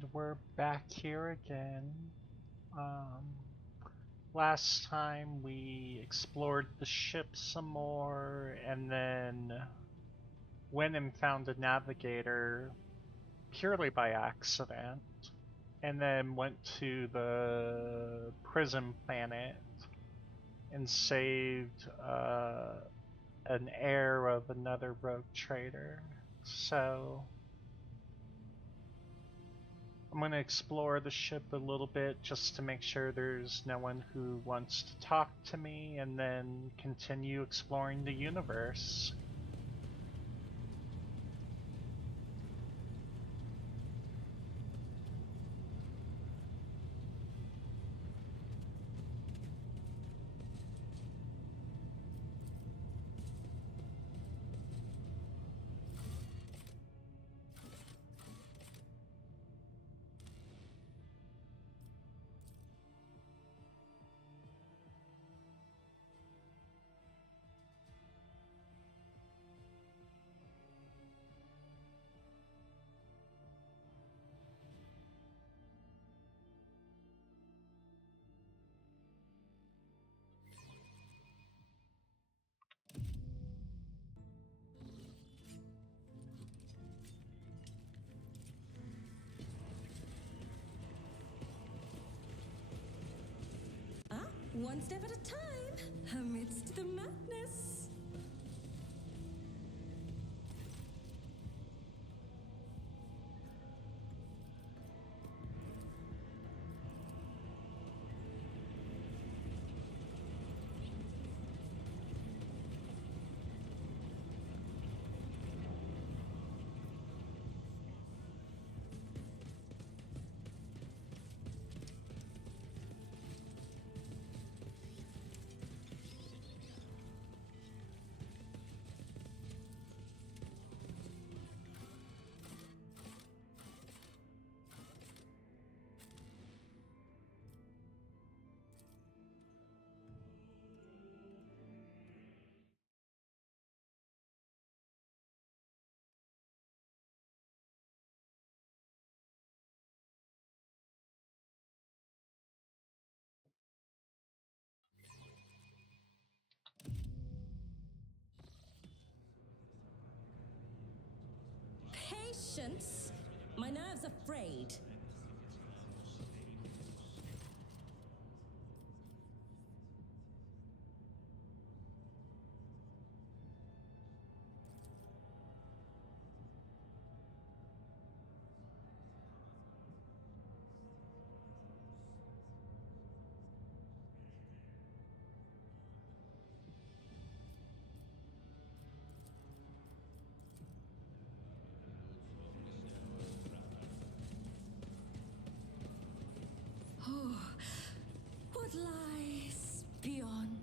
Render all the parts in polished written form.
And we're back here again. Um, Last time we explored the ship some more and then went and found a navigator purely by accident. And then went to the prison planet and saved an heir of another rogue trader. So I'm going to explore the ship a little bit just to make sure there's no one who wants to talk to me, and then continue exploring the universe. One step at a time, amidst the madness. Patience? My nerves are frayed. Oh, what lies beyond?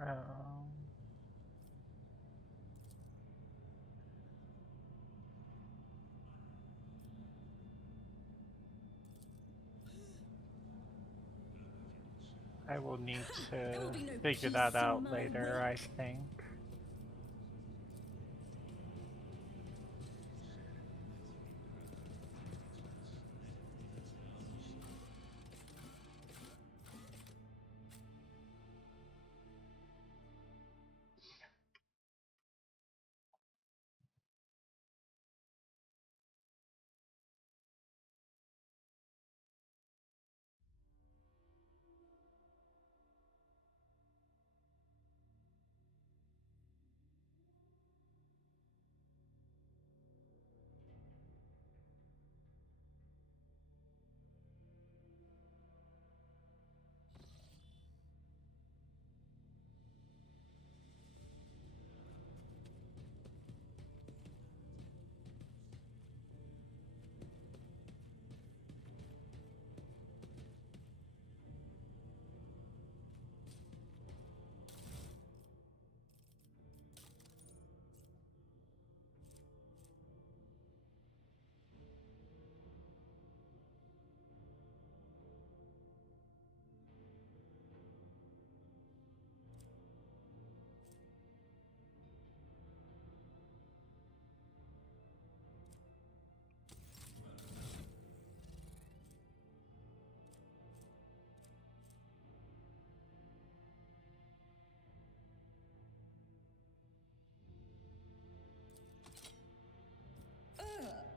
Um, I will need There will to be no figure peace that in out my later, I wake. think.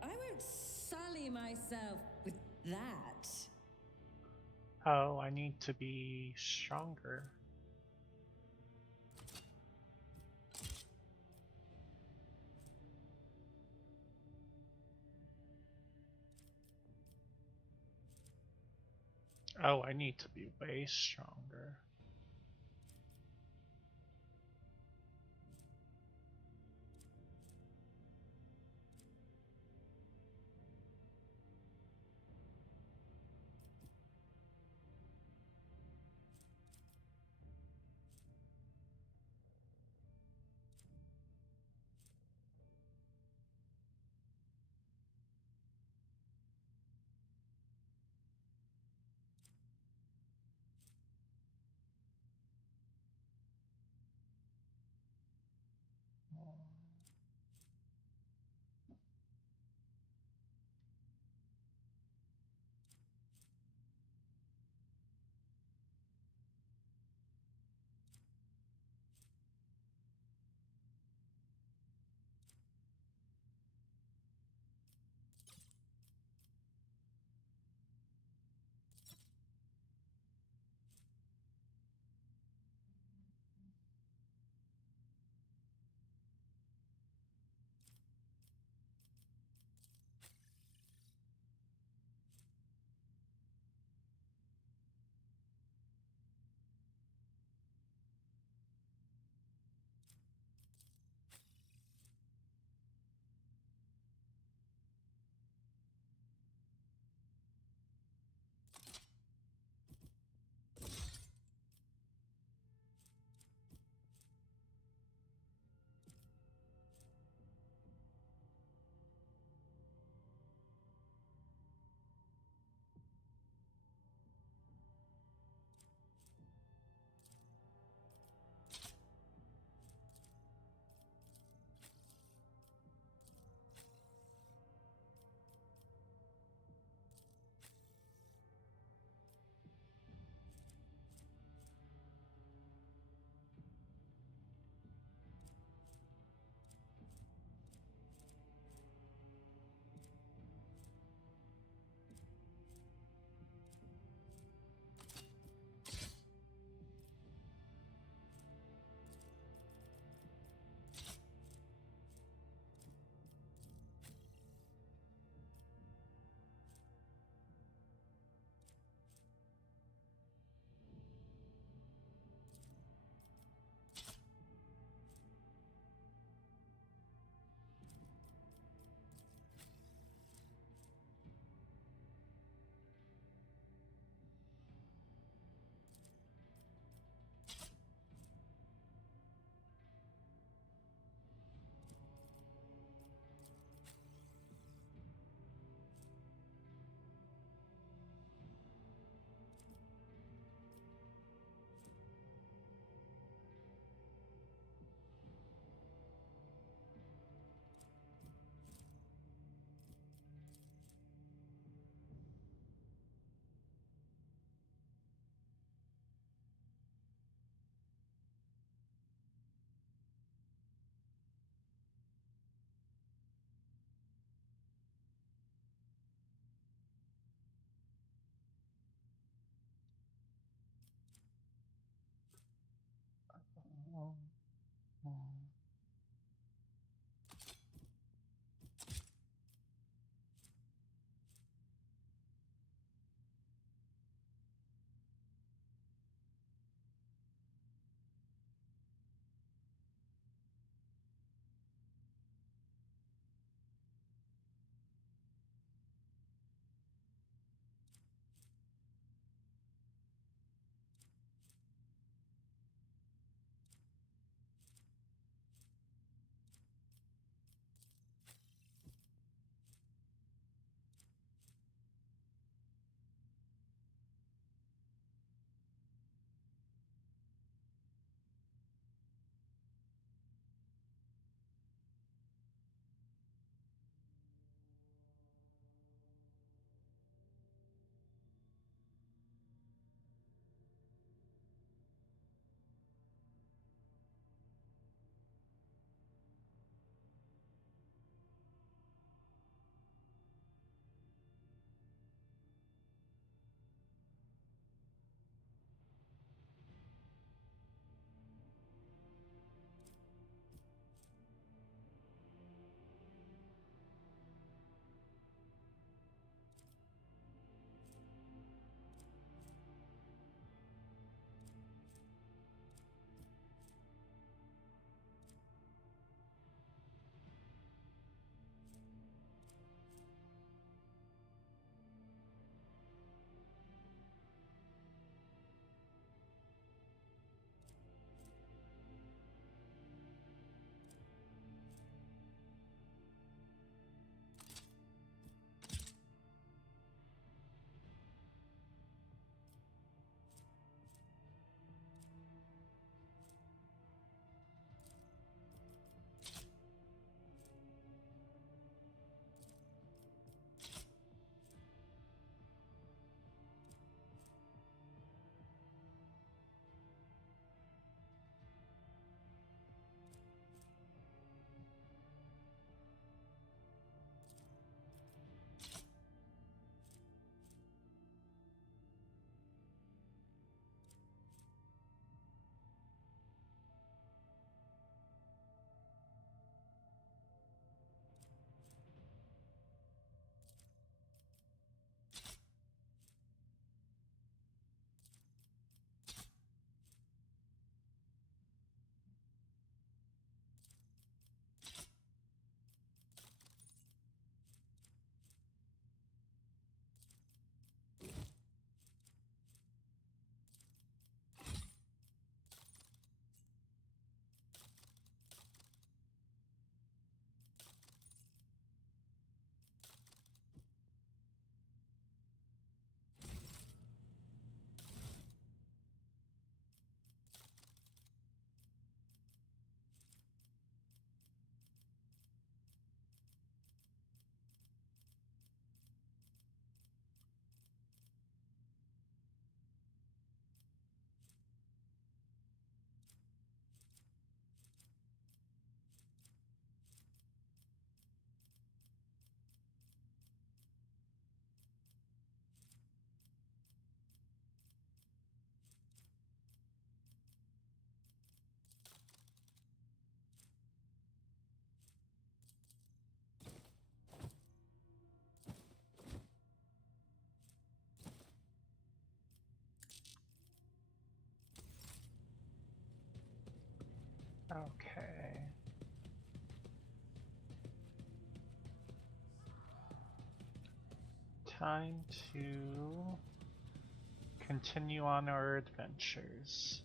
I won't sully myself with that. Oh, I need to be stronger. Oh, I need to be way stronger. Okay. Time to continue on our adventures.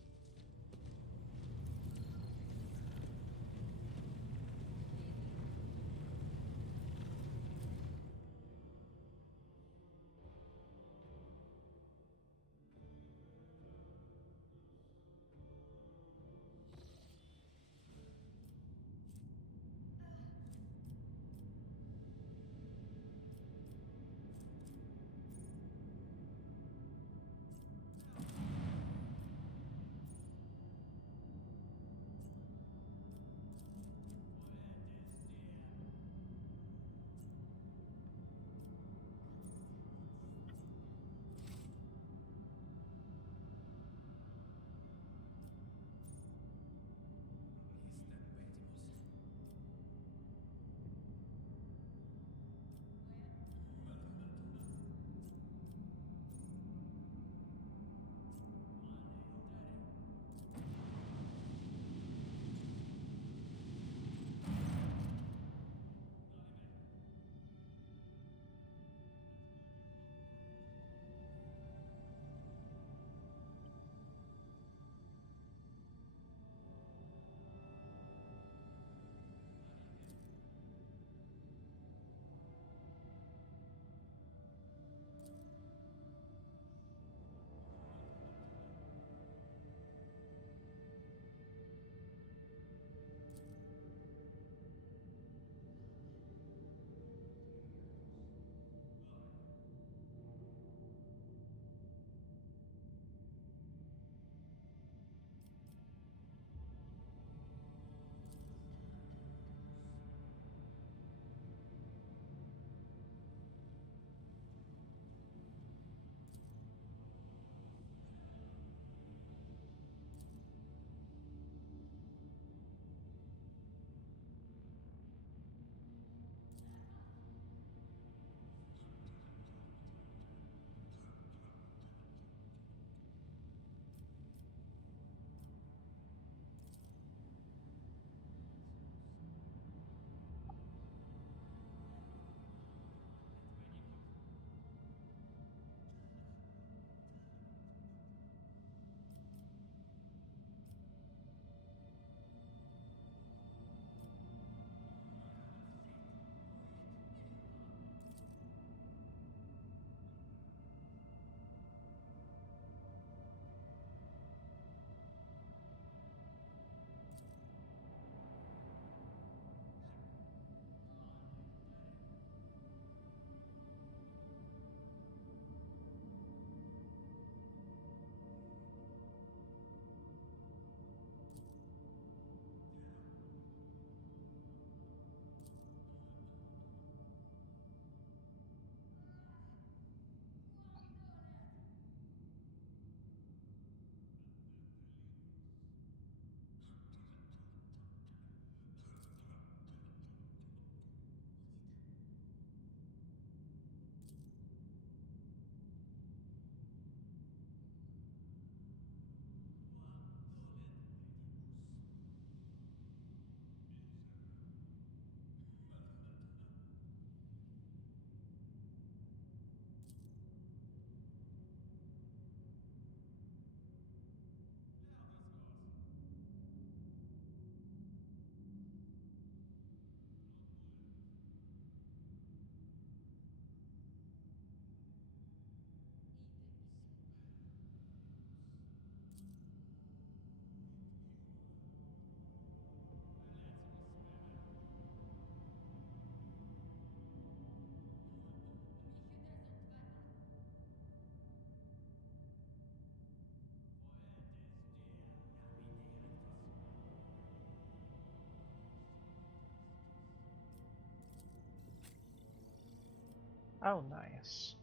Oh, nice.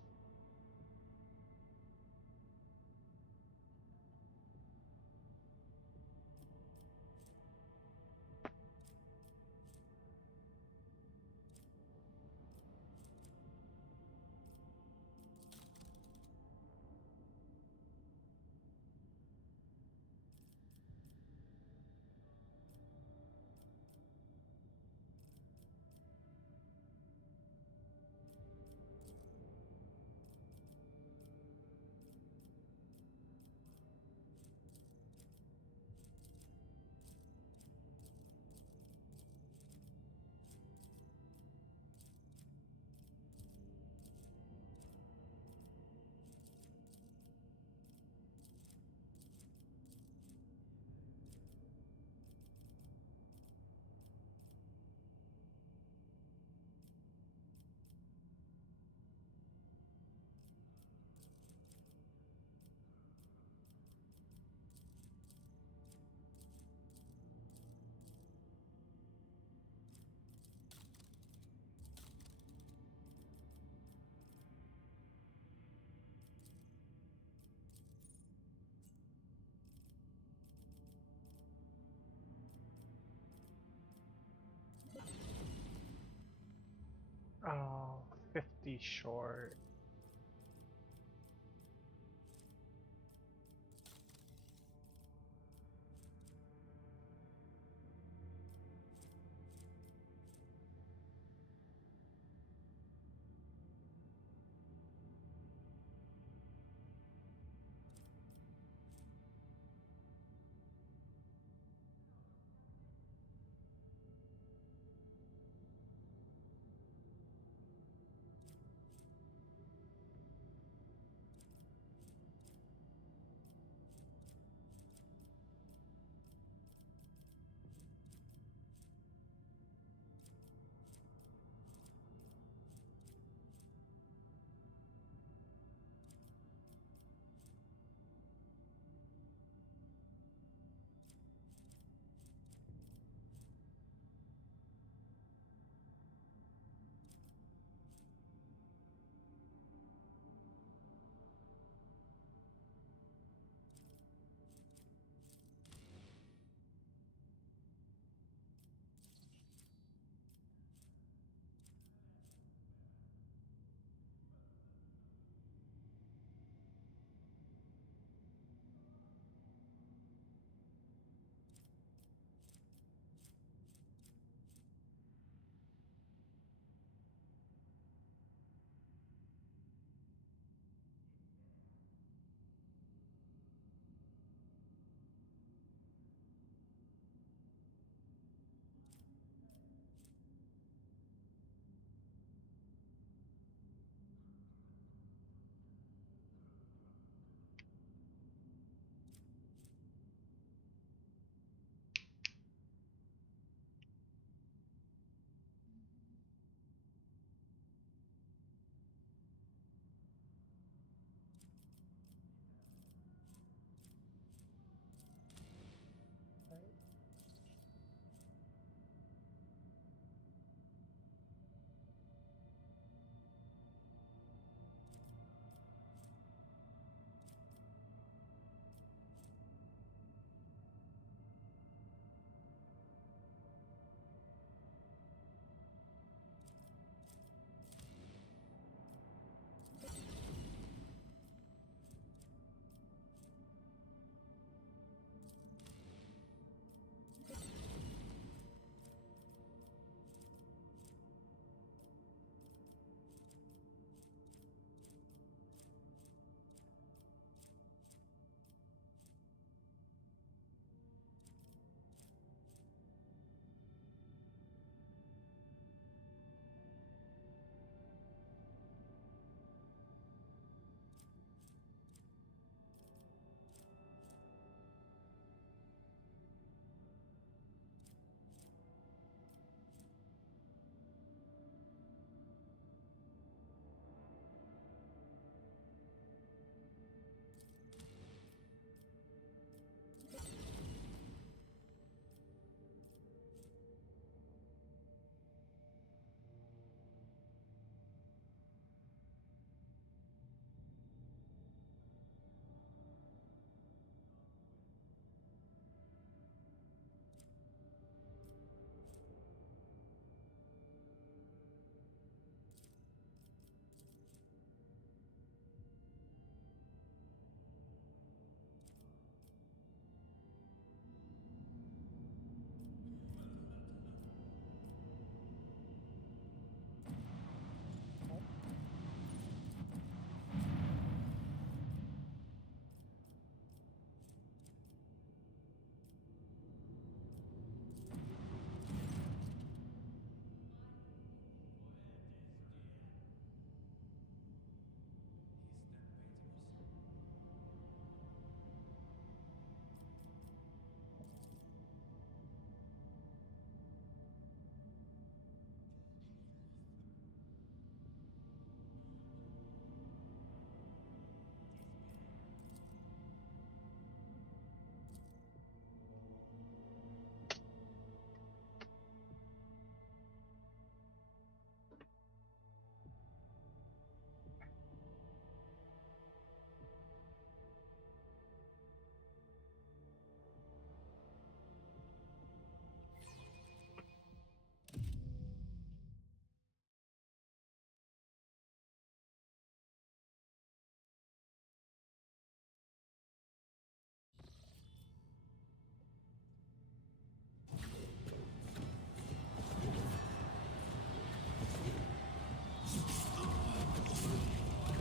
50 short.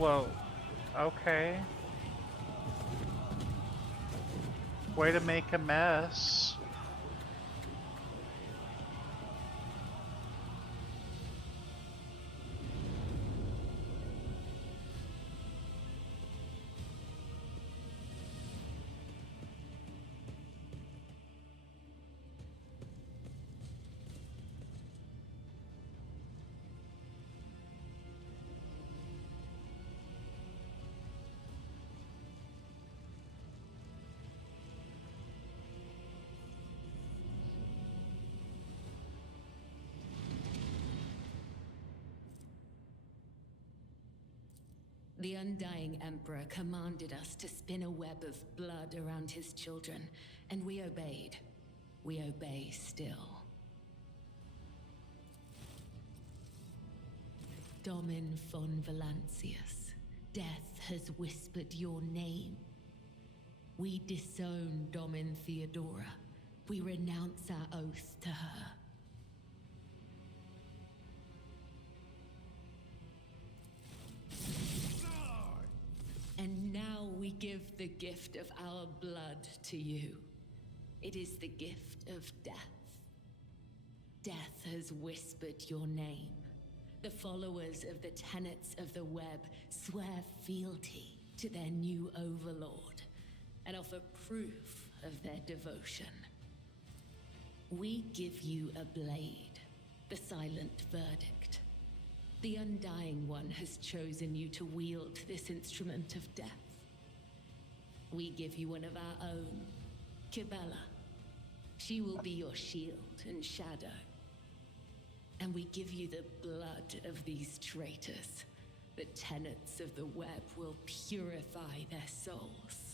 Whoa. Okay. Way to make a mess. The Undying Emperor commanded us to spin a web of blood around his children, and we obeyed. We obey still. Domin von Valancius, death has whispered your name. We disown Domin Theodora. We renounce our oath to her. And now we give the gift of our blood to you. It is the gift of death. Death has whispered your name. The followers of the tenets of the web swear fealty to their new overlord and offer proof of their devotion. We give you a blade, the silent verdict. The Undying One has chosen you to wield this instrument of death. We give you one of our own, Kibella. She will be your shield and shadow. And we give you the blood of these traitors. The tenets of the web will purify their souls.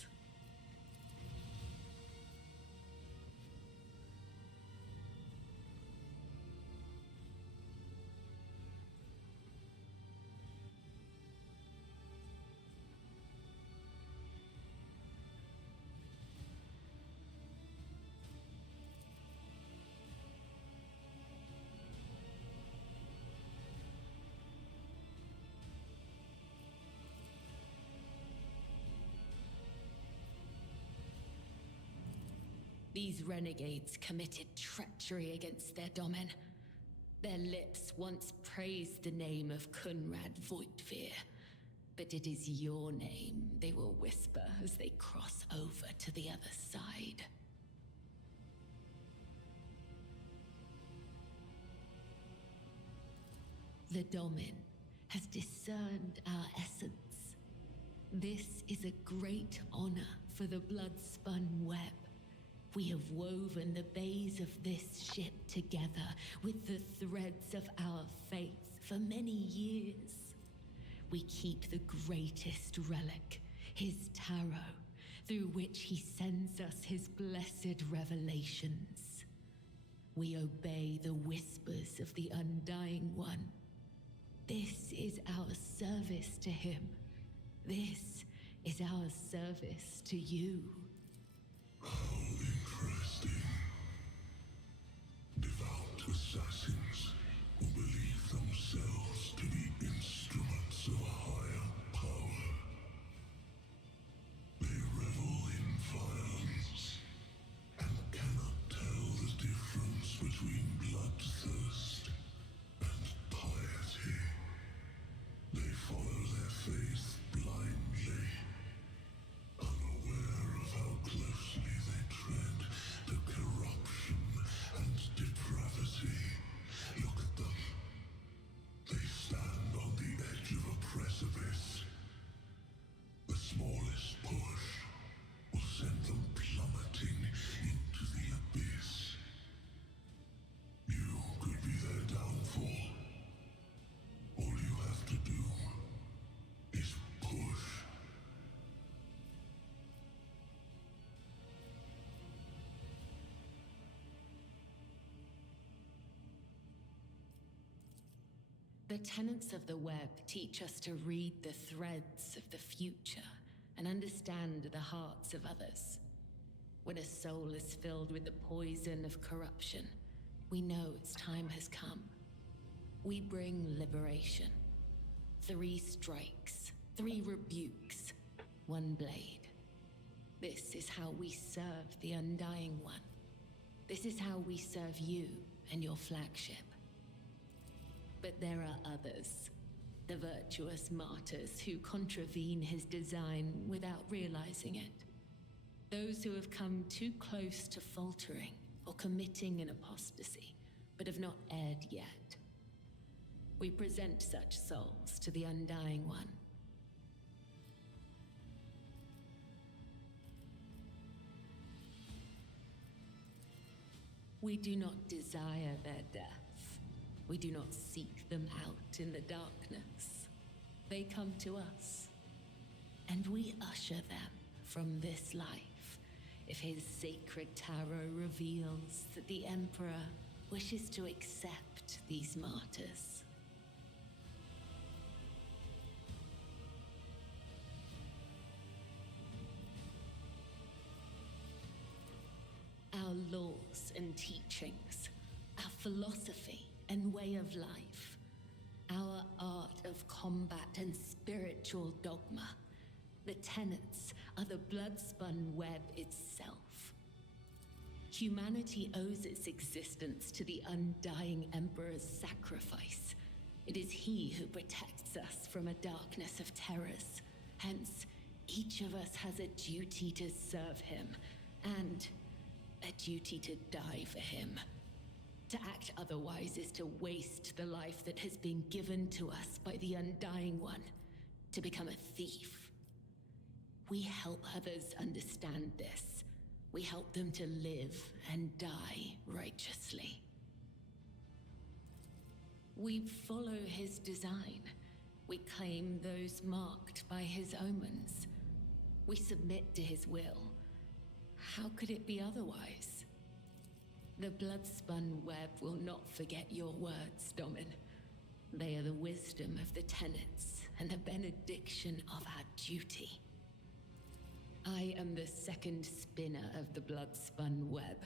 These renegades committed treachery against their domin. Their lips once praised the name of Kunrad Voigtveer, but it is your name they will whisper as they cross over to the other side. The Domin has discerned our essence. This is a great honor for the blood-spun web. We have woven the bays of this ship together with the threads of our faith for many years. We keep the greatest relic, his tarot, through which he sends us his blessed revelations. We obey the whispers of the Undying One. This is our service to him. This is our service to you. How interesting. Devout assassins who believe themselves to be instruments of a higher power. They revel in violence and cannot tell the difference between bloodthirst and piety. They follow their faith blindly, unaware of how closely they tread the corruption and depravity. Look at them. They stand on the edge of a precipice. The smallest push will send them plummeting into the abyss. You could be their downfall. All you have to do is push. The tenets of the web teach us to read the threads of the future and understand the hearts of others. When a soul is filled with the poison of corruption, we know its time has come. We bring liberation. 3 strikes, 3 rebukes, 1 blade. This is how we serve the Undying One. This is how we serve you and your flagship. But there are others, the virtuous martyrs who contravene his design without realizing it. Those who have come too close to faltering or committing an apostasy, but have not erred yet. We present such souls to the Undying One. We do not desire their death. We do not seek them out in the darkness. They come to us, and we usher them from this life if his sacred tarot reveals that the Emperor wishes to accept these martyrs. Our laws and teachings, our philosophy and way of life, our art of combat and spiritual dogma, the tenets are the blood-spun web itself. Humanity owes its existence to the Undying Emperor's sacrifice. It is he who protects us from a darkness of terrors. Hence, each of us has a duty to serve him, and a duty to die for him. To act otherwise is to waste the life that has been given to us by the Undying One, to become a thief. We help others understand this. We help them to live and die righteously. We follow his design. We claim those marked by his omens. We submit to his will. How could it be otherwise? The blood-spun web will not forget your words, Domin. They are the wisdom of the tenets and the benediction of our duty. I am the second spinner of the blood-spun web.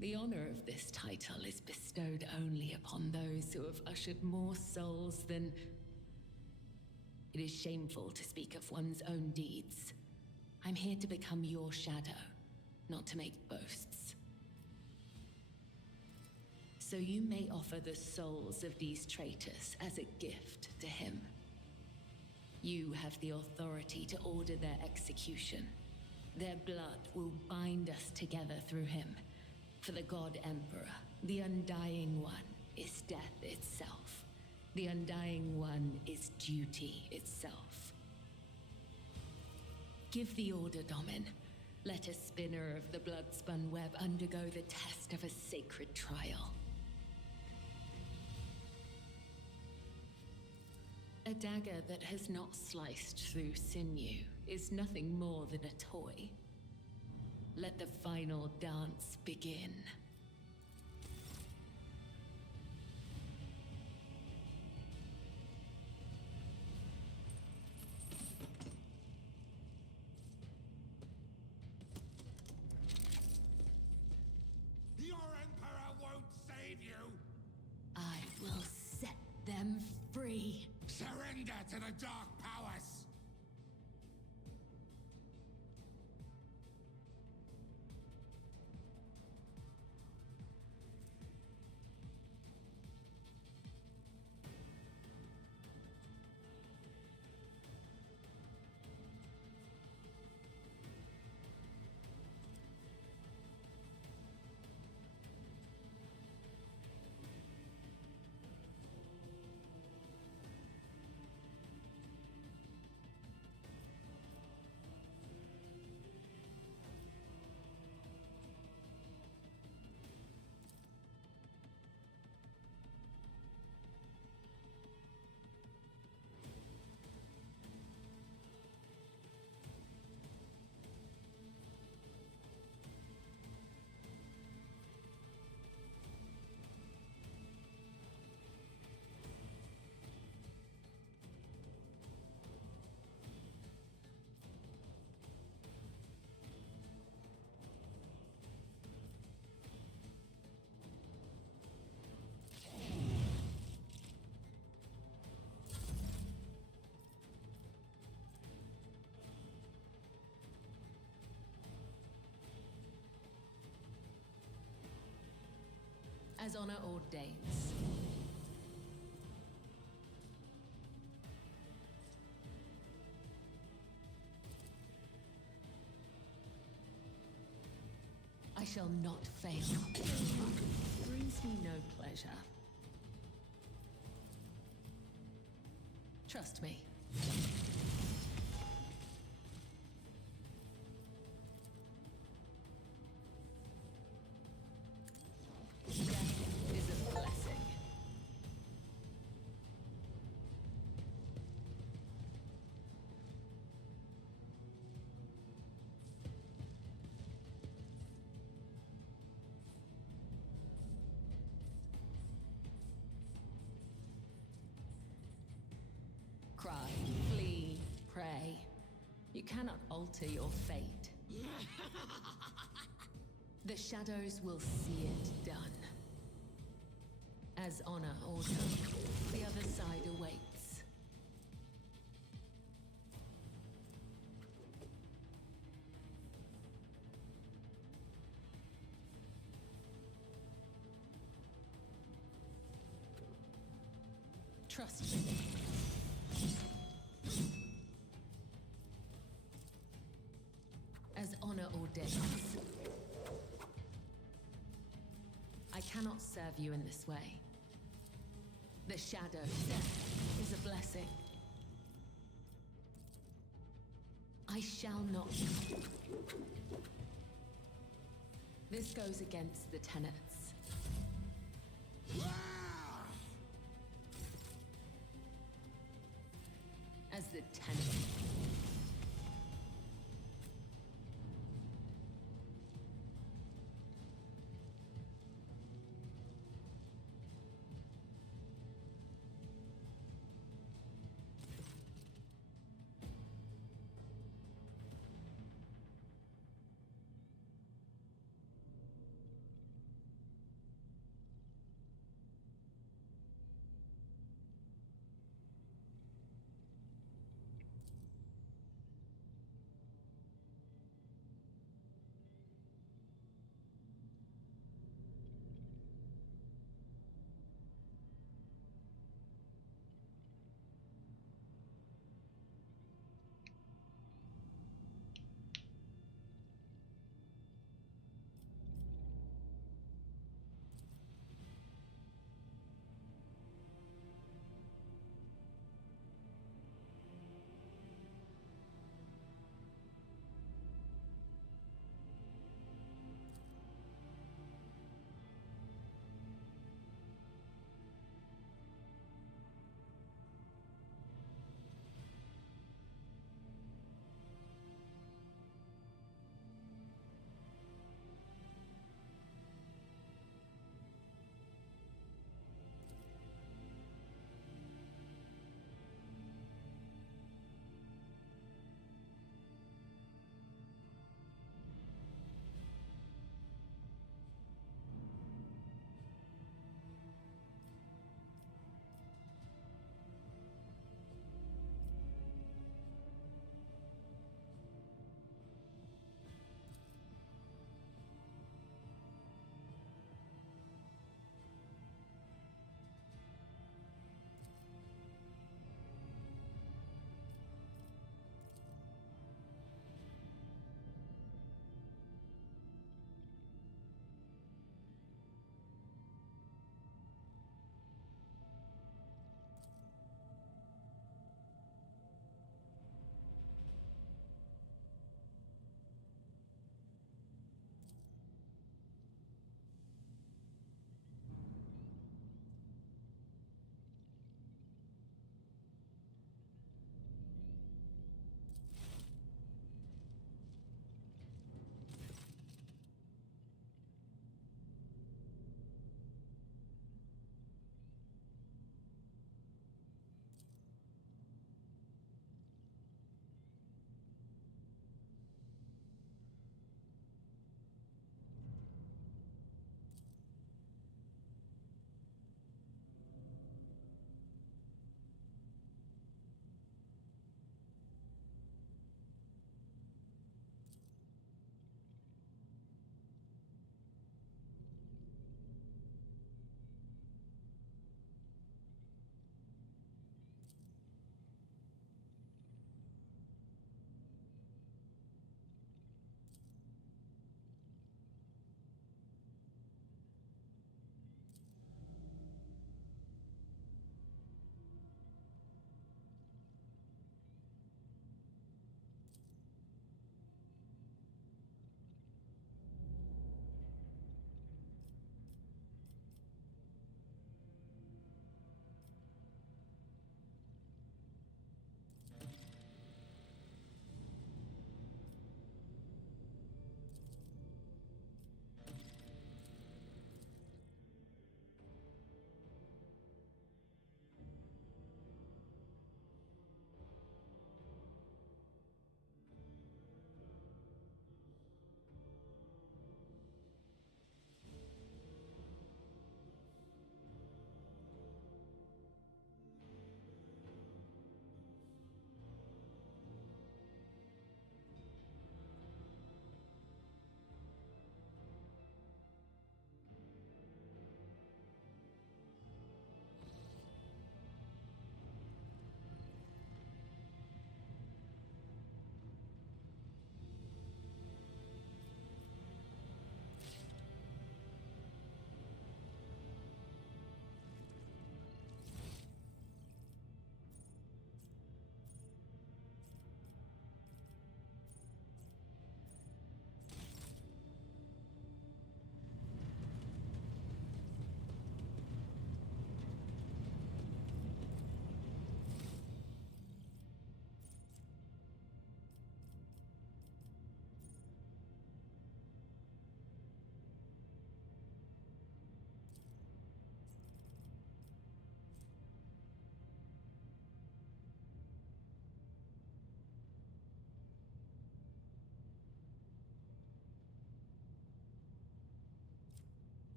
The honor of this title is bestowed only upon those who have ushered more souls than... It is shameful to speak of one's own deeds. I'm here to become your shadow, not to make boasts. So you may offer the souls of these traitors as a gift to him. You have the authority to order their execution. Their blood will bind us together through him. For the God Emperor, the Undying One is death itself. The Undying One is duty itself. Give the order, Domin. Let a spinner of the blood-spun web undergo the test of a sacred trial. A dagger that has not sliced through sinew is nothing more than a toy. Let the final dance begin. Your Emperor won't save you! I will set them free. Surrender to the Dark Powers! As honor ordains. I shall not fail. Brings me no pleasure. Trust me. Death is a blessing. Cry, flee, pray. You cannot alter your fate. The shadows will see it done. As honor orders, the other side awaits. Trust me. As honor ordains. I cannot serve you in this way. The shadow death is a blessing. I shall not. This goes against the tenets. As the tenets.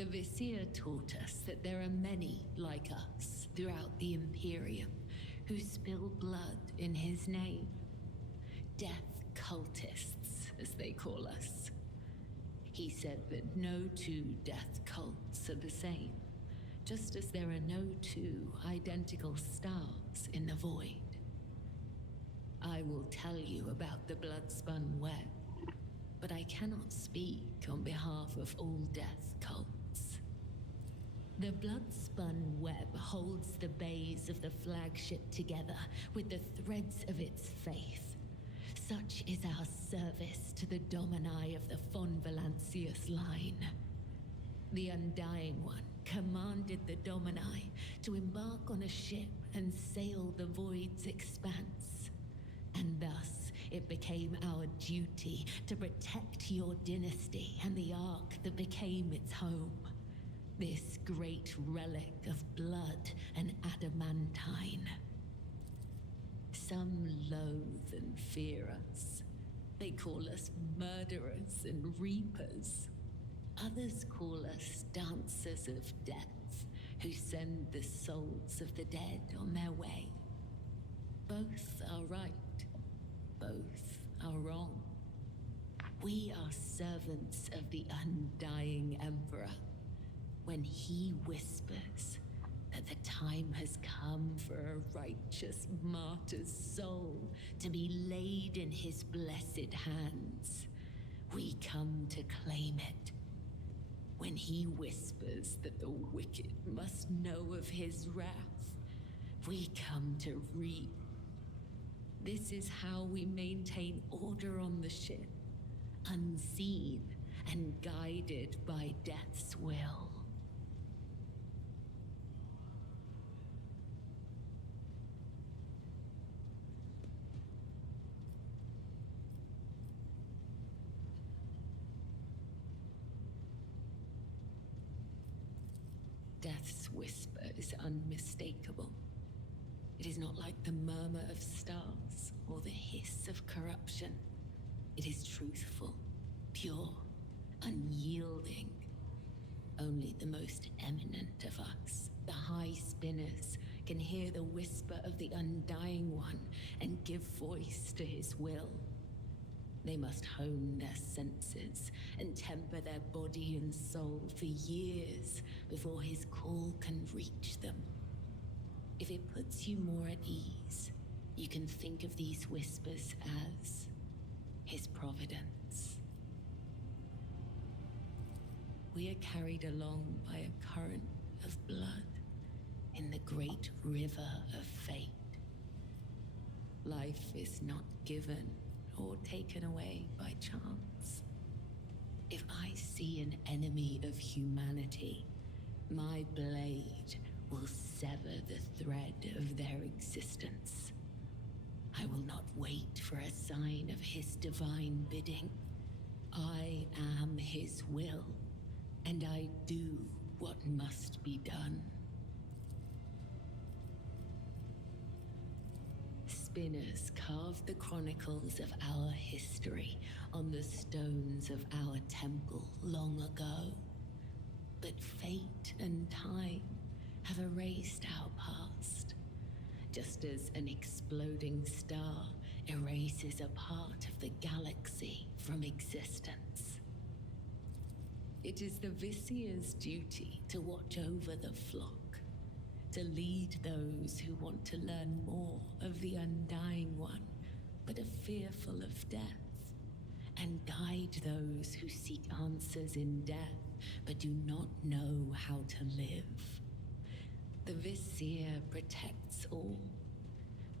The Vizier taught us that there are many like us throughout the Imperium who spill blood in his name. Death cultists, as they call us. He said that no two death cults are the same, just as there are no two identical stars in the void. I will tell you about the Bloodspun Web, but I cannot speak on behalf of all death cults. The Bloodspun Web holds the bays of the flagship together with the threads of its faith. Such is our service to the Domini of the von Valancius line. The Undying One commanded the Domini to embark on a ship and sail the void's expanse. And thus, it became our duty to protect your dynasty and the Ark that became its home. This great relic of blood and adamantine. Some loathe and fear us. They call us murderers and reapers. Others call us dancers of death, who send the souls of the dead on their way. Both are right. Both are wrong. We are servants of the undying Emperor. When he whispers that the time has come for a righteous martyr's soul to be laid in his blessed hands, we come to claim it. When he whispers that the wicked must know of his wrath, we come to reap. This is how we maintain order on the ship, unseen and guided by death's will. Death's whisper is unmistakable. It is not like the murmur of stars or the hiss of corruption. It is truthful, pure, unyielding. Only the most eminent of us, the high spinners, can hear the whisper of the Undying One and give voice to his will. They must hone their senses and temper their body and soul for years before his call can reach them. If it puts you more at ease, you can think of these whispers as his providence. We are carried along by a current of blood in the great river of fate. Life is not given or taken away by chance. If I see an enemy of humanity, my blade will sever the thread of their existence. I will not wait for a sign of his divine bidding. I am his will, and I do what must be done. Spinners carved the chronicles of our history on the stones of our temple long ago. But fate and time have erased our past, just as an exploding star erases a part of the galaxy from existence. It is the Vizier's duty to watch over the flock, to lead those who want to learn more of the Undying One, but are fearful of death, and guide those who seek answers in death, but do not know how to live. The Vizier protects all,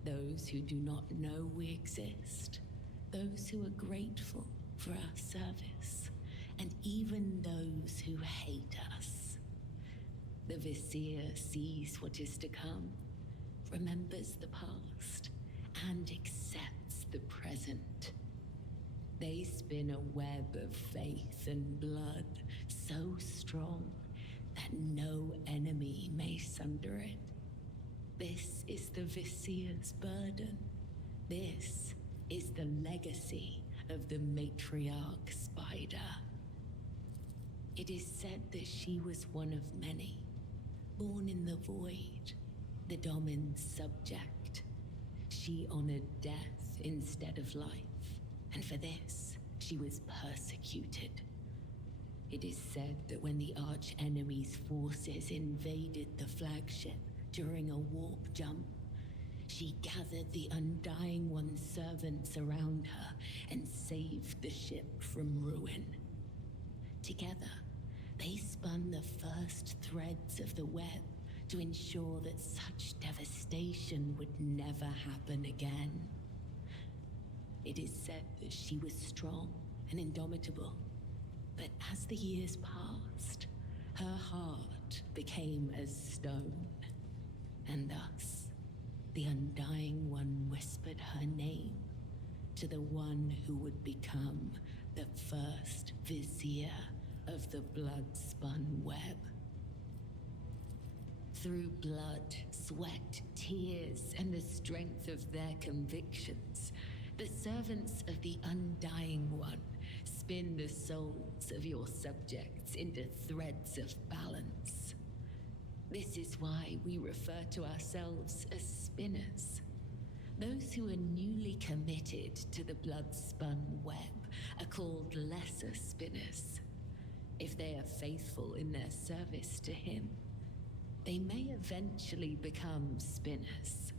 those who do not know we exist, those who are grateful for our service, and even those who hate us. The Vizier sees what is to come, remembers the past, and accepts the present. They spin a web of faith and blood so strong that no enemy may sunder it. This is the Vizier's burden. This is the legacy of the matriarch spider. It is said that she was one of many, born in the void, the Domin's subject. She honored death instead of life, and for this, she was persecuted. It is said that when the arch-enemy's forces invaded the flagship during a warp jump, she gathered the Undying One's servants around her and saved the ship from ruin. Together, they spun the first threads of the web to ensure that such devastation would never happen again. It is said that she was strong and indomitable, but as the years passed, her heart became as stone, and thus the Undying One whispered her name to the one who would become the first vizier of the blood-spun web. Through blood, sweat, tears, and the strength of their convictions, the servants of the Undying One spin the souls of your subjects into threads of balance. This is why we refer to ourselves as spinners. Those who are newly committed to the blood-spun web are called lesser spinners. If they are faithful in their service to him, they may eventually become spinners.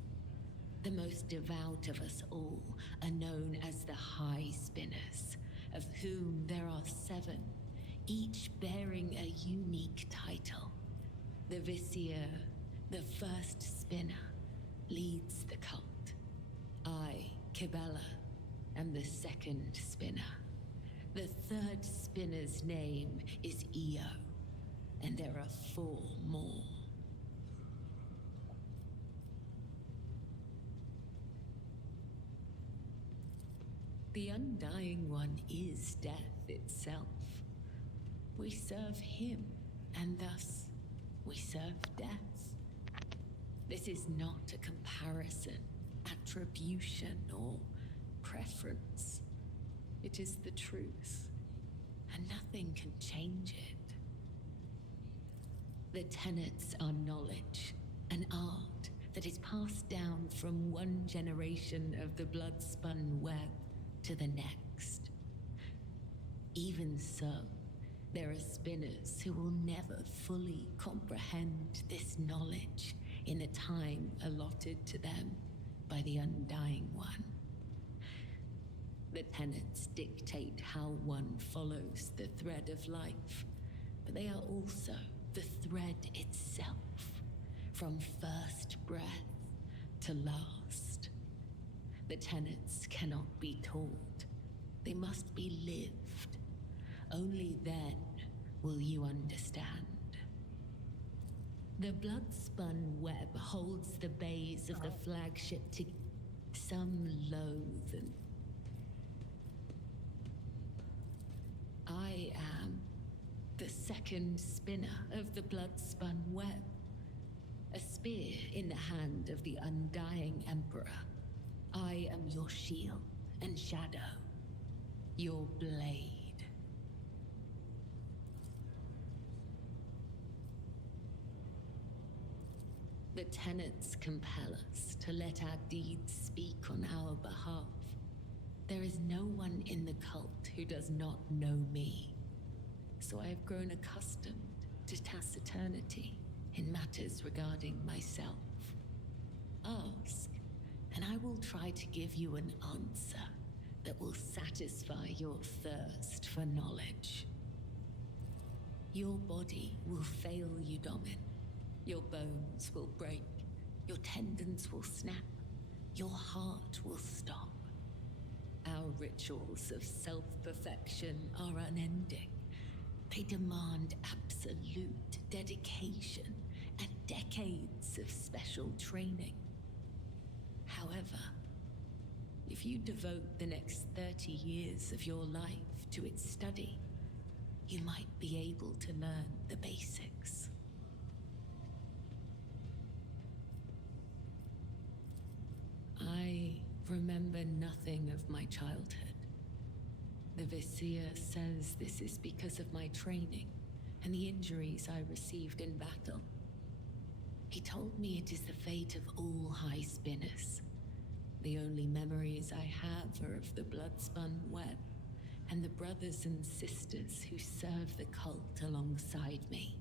The most devout of us all are known as the High Spinners, of whom there are 7, each bearing a unique title. The Vizier, the first spinner, leads the cult. I, Kibella, am the second spinner. The third spinner's name is Io, and there are 4 more. The Undying One is death itself. We serve him, and thus we serve death. This is not a comparison, attribution, or preference. It is the truth, and nothing can change it. The tenets are knowledge, an art that is passed down from one generation of the blood-spun web to the next. Even so, there are spinners who will never fully comprehend this knowledge in the time allotted to them by the Undying One. The tenets dictate how one follows the thread of life, but they are also the thread itself, from first breath to last. The tenets cannot be taught, they must be lived. Only then will you understand. The blood-spun web holds the bays of the flagship to some loathe and I am the second spinner of the blood-spun web. A spear in the hand of the Undying Emperor. I am your shield and shadow, your blade. The tenets compel us to let our deeds speak on our behalf. There is no one in the cult who does not know me, so I have grown accustomed to taciturnity in matters regarding myself. Ask, and I will try to give you an answer that will satisfy your thirst for knowledge. Your body will fail you, Domin. Your bones will break, your tendons will snap, your heart will stop. Our rituals of self-perfection are unending. They demand absolute dedication and decades of special training. However, if you devote the next 30 years of your life to its study, you might be able to learn the basics. I remember nothing of my childhood. The Vizier says this is because of my training. and the injuries I received in battle. He told me it is the fate of all high spinners. The only memories I have are of the blood-spun web and the brothers and sisters who serve the cult alongside me.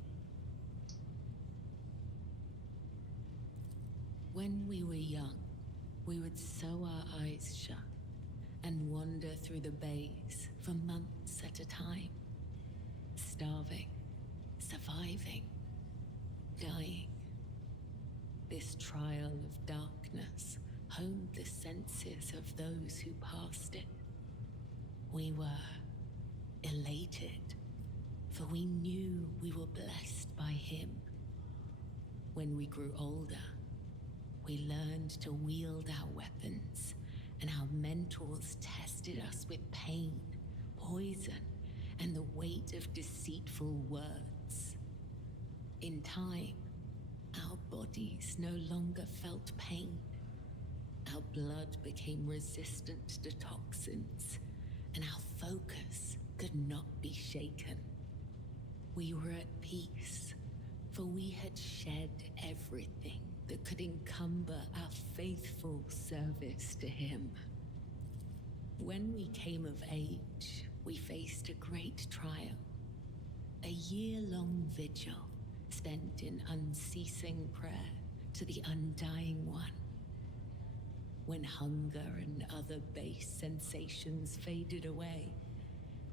When we were young, we would sew our eyes shut and wander through the bays for months at a time, starving, surviving, dying. This trial of darkness honed the senses of those who passed it. We were elated, for we knew we were blessed by him. When we grew older, we learned to wield our weapons, and our mentors tested us with pain, poison, and the weight of deceitful words. In time, our bodies no longer felt pain. Our blood became resistant to toxins, and our focus could not be shaken. We were at peace, for we had shed everything that could encumber our faithful service to him. When we came of age, we faced a great trial. A year-long vigil spent in unceasing prayer to the Undying One. When hunger and other base sensations faded away,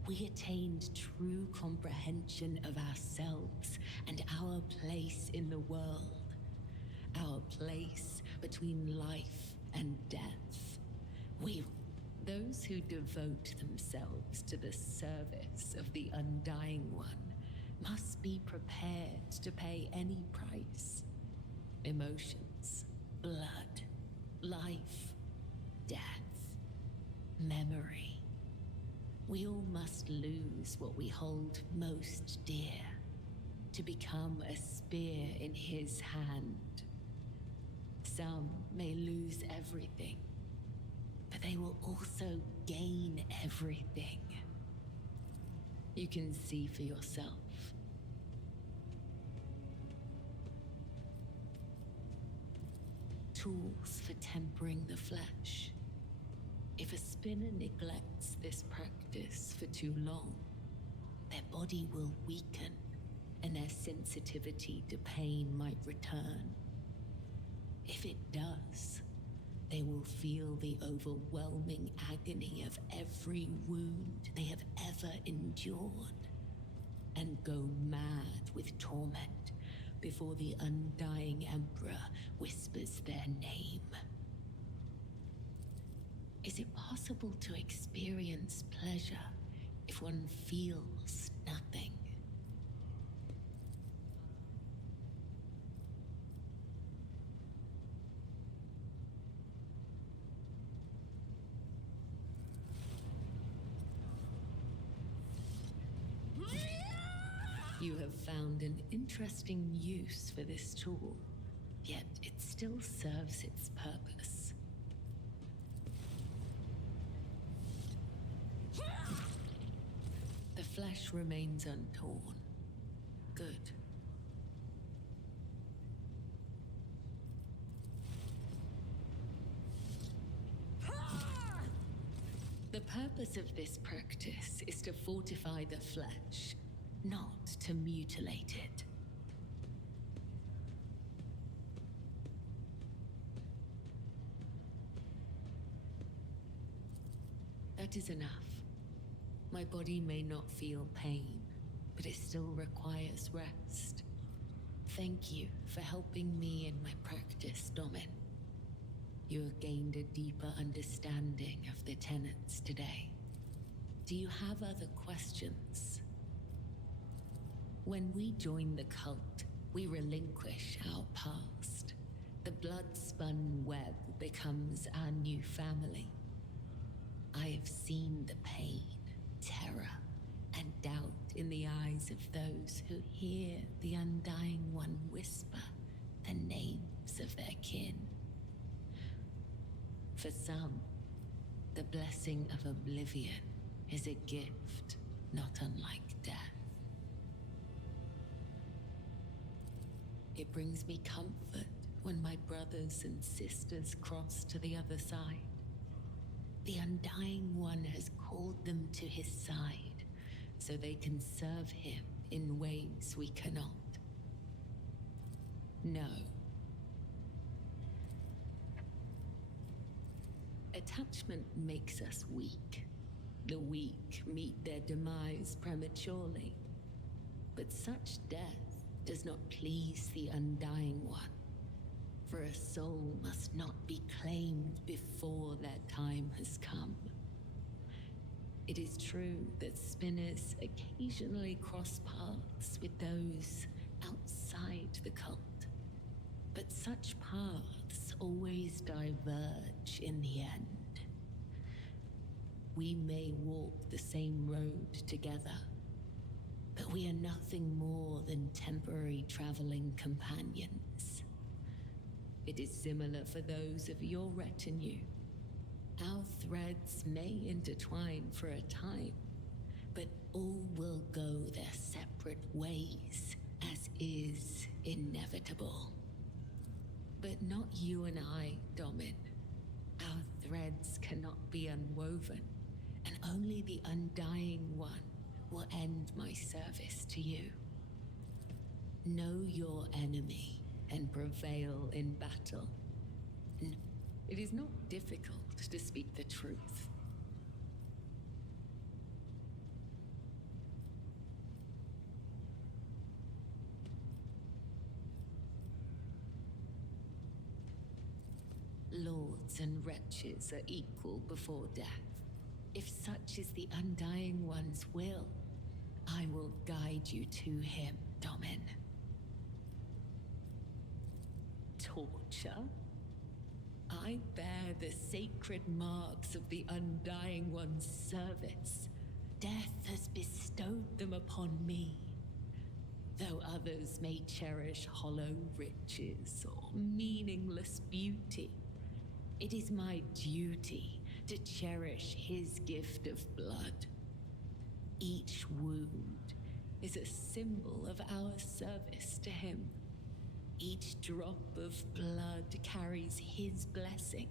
we attained true comprehension of ourselves and our place in the world. Our place between life and death. Those who devote themselves to the service of the Undying One, must be prepared to pay any price. Emotions, blood, life, death, memory. We all must lose what we hold most dear to become a spear in his hand. Some may lose everything, but they will also gain everything. You can see for yourself. Tools for tempering the flesh. If a spinner neglects this practice for too long, their body will weaken and their sensitivity to pain might return. If it does, they will feel the overwhelming agony of every wound they have ever endured and go mad with torment before the Undying Emperor whispers their name. Is it possible to experience pleasure if one feels nothing? You have found an interesting use for this tool, yet it still serves its purpose. The flesh remains untorn. Good. The purpose of this practice is to fortify the flesh, not to mutilate it. That is enough. My body may not feel pain, but it still requires rest. Thank you for helping me in my practice, Domin. You have gained a deeper understanding of the tenets today. Do you have other questions? When we join the cult, we relinquish our past. The blood-spun web becomes our new family. I have seen the pain, terror, and doubt in the eyes of those who hear the Undying One whisper the names of their kin. For some, the blessing of oblivion is a gift not unlike death. It brings me comfort when my brothers and sisters cross to the other side. The Undying One has called them to his side, so they can serve him in ways we cannot. No. Attachment makes us weak. The weak meet their demise prematurely. But such death does not please the Undying One, for a soul must not be claimed before their time has come. It is true that spinners occasionally cross paths with those outside the cult, but such paths always diverge in the end. We may walk the same road together, but we are nothing more than temporary traveling companions. It is similar for those of your retinue. Our threads may intertwine for a time, but all will go their separate ways, as is inevitable. But not you and I, Domin. Our threads cannot be unwoven, and only the Undying One will end my service to you. Know your enemy and prevail in battle. It is not difficult to speak the truth. Lords and wretches are equal before death. If such is the Undying One's will, I will guide you to him, Domin. Torture? I bear the sacred marks of the Undying One's service. Death has bestowed them upon me. Though others may cherish hollow riches or meaningless beauty, it is my duty to cherish his gift of blood. Each wound is a symbol of our service to him. Each drop of blood carries his blessing.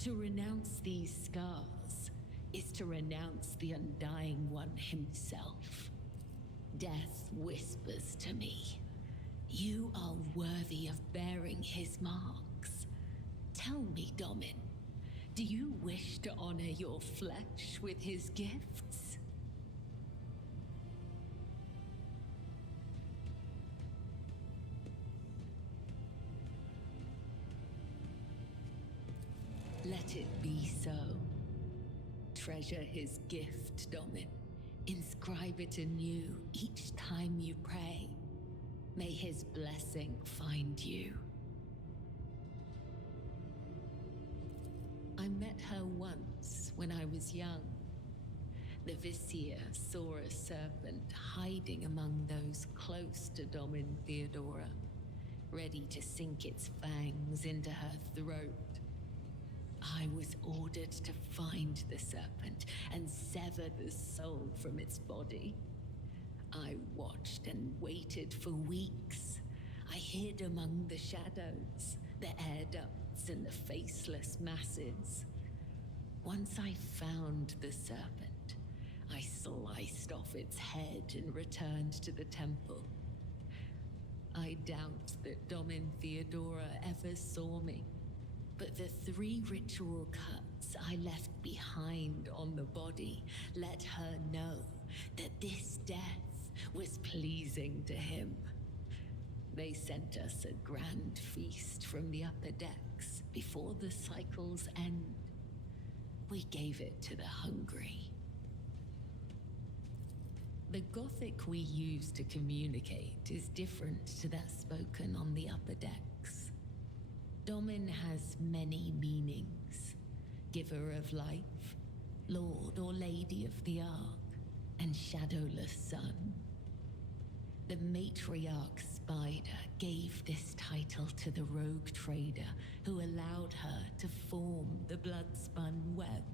To renounce these scars is to renounce the Undying One himself. Death whispers to me, you are worthy of bearing his marks. Tell me, Domin, do you wish to honor your flesh with his gifts? Let it be so. Treasure his gift, Domin. Inscribe it anew each time you pray. May his blessing find you. I met her once when I was young. The Vizier saw a serpent hiding among those close to Domin Theodora, ready to sink its fangs into her throat. I was ordered to find the serpent and sever the soul from its body. I watched and waited for weeks. I hid among the shadows, the air ducts and the faceless masses. Once I found the serpent, I sliced off its head and returned to the temple. I doubt that Domin Theodora ever saw me. But the 3 ritual cuts I left behind on the body let her know that this death was pleasing to him. They sent us a grand feast from the upper decks before the cycle's end. We gave it to the hungry. The Gothic we use to communicate is different to that spoken on the upper decks. Domin has many meanings. Giver of life, Lord or Lady of the Ark, and Shadowless Sun. The matriarch Spider gave this title to the rogue trader who allowed her to form the blood-spun web.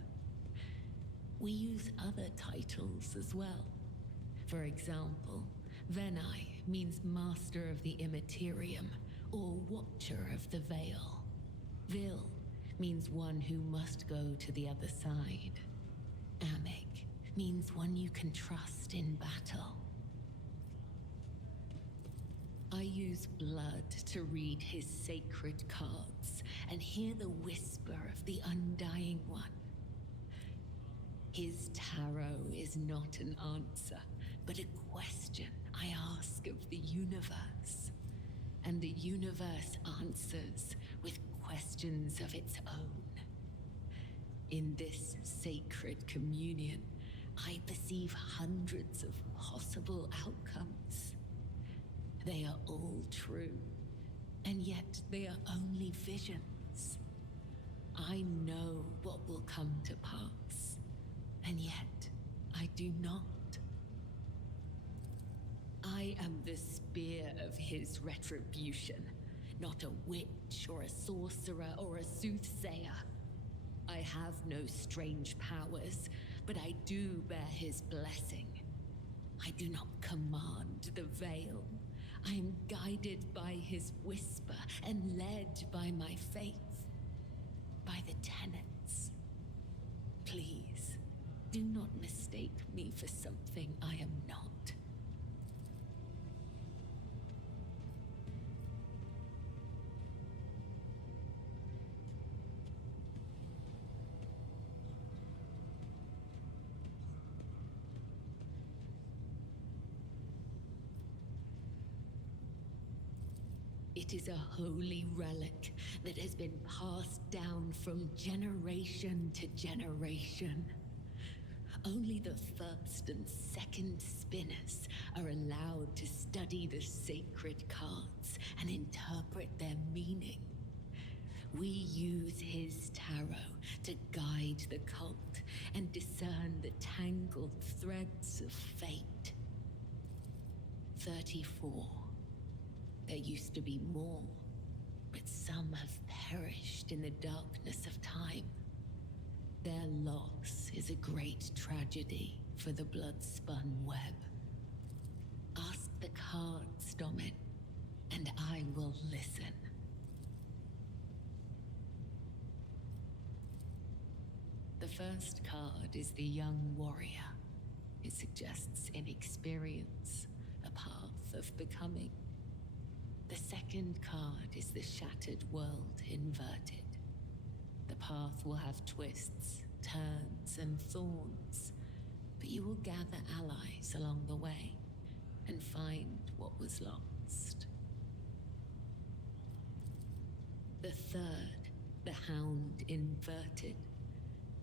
We use other titles as well. For example, Venai means master of the immaterium, or watcher of the veil. Vil means one who must go to the other side. Amic means one you can trust in battle. I use blood to read his sacred cards and hear the whisper of the Undying One. His tarot is not an answer, but a question I ask of the universe. And the universe answers with questions of its own. In this sacred communion, I perceive hundreds of possible outcomes. They are all true, and yet they are only visions. I know what will come to pass, and yet I do not. I am the spear of his retribution, not a witch or a sorcerer or a soothsayer. I have no strange powers, but I do bear his blessing. I do not command the veil. I am guided by his whisper and led by my faith, by the tenets. Please, do not mistake me for something I am not. It is a holy relic that has been passed down from generation to generation. Only the first and second spinners are allowed to study the sacred cards and interpret their meaning. We use his tarot to guide the cult and discern the tangled threads of fate. 34. There used to be more, but some have perished in the darkness of time. Their loss is a great tragedy for the blood-spun web. Ask the cards, Domin, and I will listen. The first card is the young warrior. It suggests inexperience, a path of becoming. The second card is the shattered world inverted. The path will have twists, turns, and thorns, but you will gather allies along the way and find what was lost. The third, the hound inverted.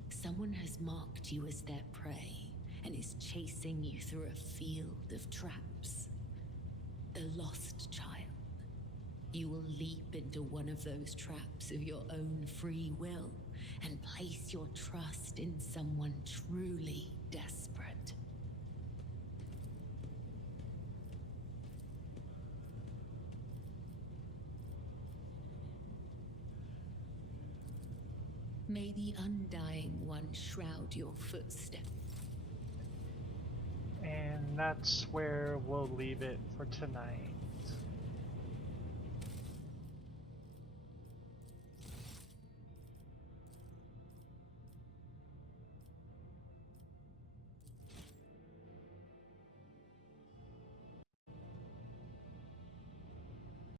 Someone has marked you as their prey and is chasing you through a field of traps. The lost child. You will leap into one of those traps of your own free will and place your trust in someone truly desperate. May the Undying One shroud your footsteps. And that's where we'll leave it for tonight.